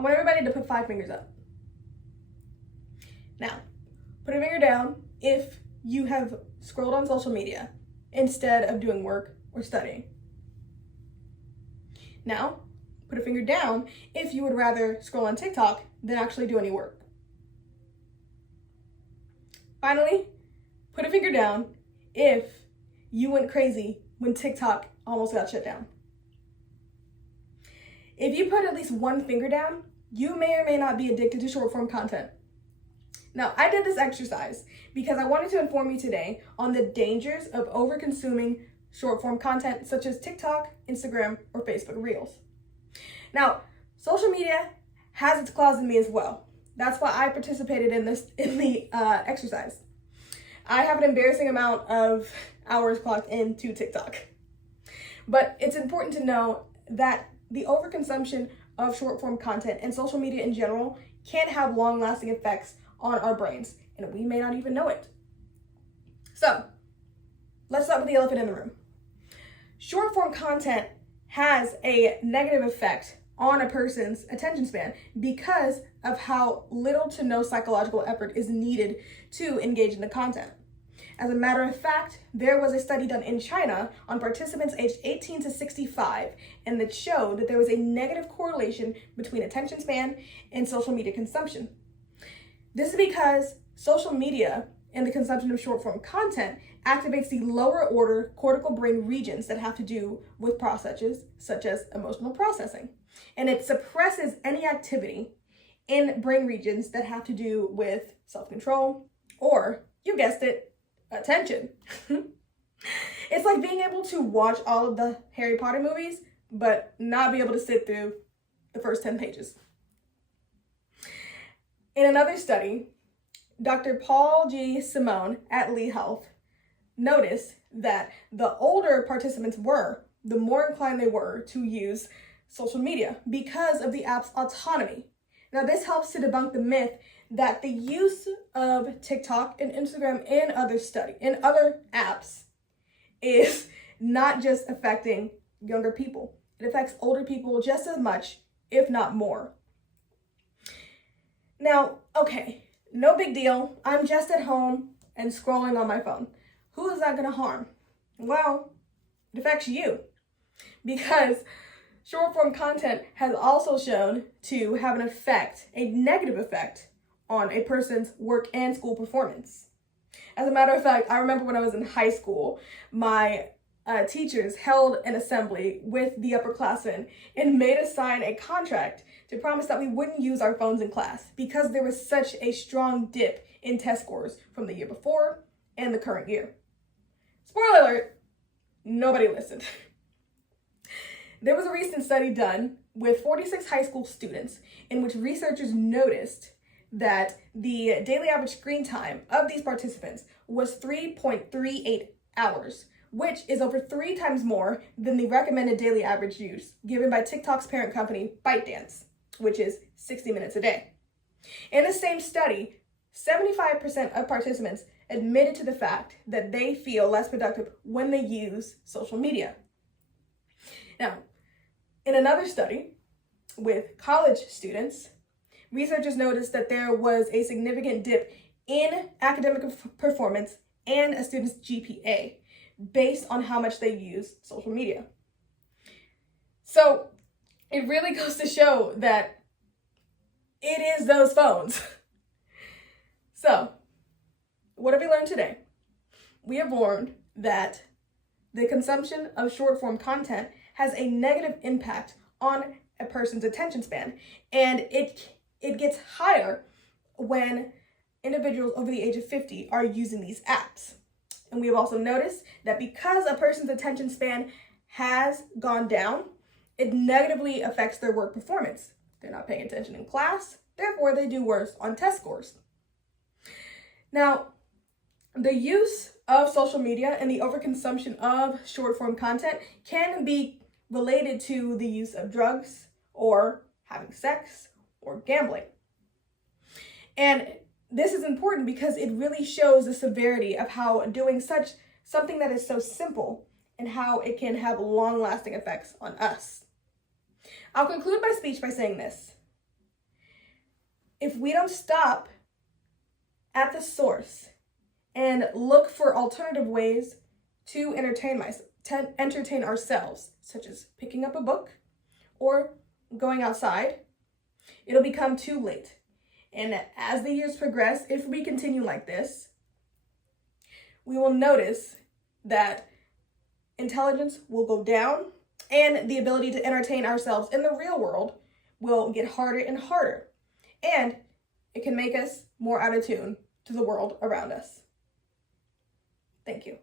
I want everybody to put 5 fingers up. Now, put a finger down if you have scrolled on social media instead of doing work or studying. Now, put a finger down if you would rather scroll on TikTok than actually do any work. Finally, put a finger down if you went crazy when TikTok almost got shut down. If you put at least 1 finger down, you may or may not be addicted to short form content. Now, I did this exercise because I wanted to inform you today on the dangers of over-consuming short form content such as TikTok, Instagram, or Facebook Reels. Now, social media has its claws in me as well. That's why I participated in the exercise. I have an embarrassing amount of hours clocked into TikTok. But it's important to know that the overconsumption of short form content and social media in general can have long-lasting effects on our brains, and we may not even know it. So, let's start with the elephant in the room. Short form content has a negative effect on a person's attention span because of how little to no psychological effort is needed to engage in the content. As a matter of fact, there was a study done in China on participants aged 18 to 65, and that showed that there was a negative correlation between attention span and social media consumption. This is because social media and the consumption of short form content activates the lower order cortical brain regions that have to do with processes such as emotional processing. And it suppresses any activity in brain regions that have to do with self-control or, you guessed it, attention. It's like being able to watch all of the Harry Potter movies, but not be able to sit through the first 10 pages. In another study, Dr. Paul G. Simone at Lee Health noticed that the older participants were, the more inclined they were to use social media because of the app's autonomy. Now, this helps to debunk the myth that the use of TikTok and Instagram and other apps is not just affecting younger people. It affects older people just as much, if not more. Now, okay, no big deal. I'm just at home and scrolling on my phone. Who is that going to harm? Well, it affects you because short form content has also shown to have an effect, a negative effect, on a person's work and school performance. As a matter of fact, I remember when I was in high school, my teachers held an assembly with the upperclassmen and made us sign a contract to promise that we wouldn't use our phones in class because there was such a strong dip in test scores from the year before and the current year. Spoiler alert, nobody listened. There was a recent study done with 46 high school students in which researchers noticed that the daily average screen time of these participants was 3.38 hours, which is over 3 times more than the recommended daily average use given by TikTok's parent company, ByteDance, which is 60 minutes a day. In the same study, 75% of participants admitted to the fact that they feel less productive when they use social media. Now, in another study with college students, researchers noticed that there was a significant dip in academic performance and a student's GPA based on how much they use social media. So it really goes to show that it is those phones. So what have we learned today? We have learned that the consumption of short form content has a negative impact on a person's attention span, and it gets higher when individuals over the age of 50 are using these apps. And we have also noticed that because a person's attention span has gone down, it negatively affects their work performance. They're not paying attention in class, therefore they do worse on test scores. Now, the use of social media and the overconsumption of short form content can be related to the use of drugs or having sex or gambling. And this is important because it really shows the severity of how doing something that is so simple and how it can have long-lasting effects on us. I'll conclude my speech by saying this. if we don't stop at the source and look for alternative ways to entertain ourselves, such as picking up a book or going outside, it'll become too late. And as the years progress, if we continue like this, we will notice that intelligence will go down and the ability to entertain ourselves in the real world will get harder and harder. And it can make us more out of tune to the world around us. Thank you.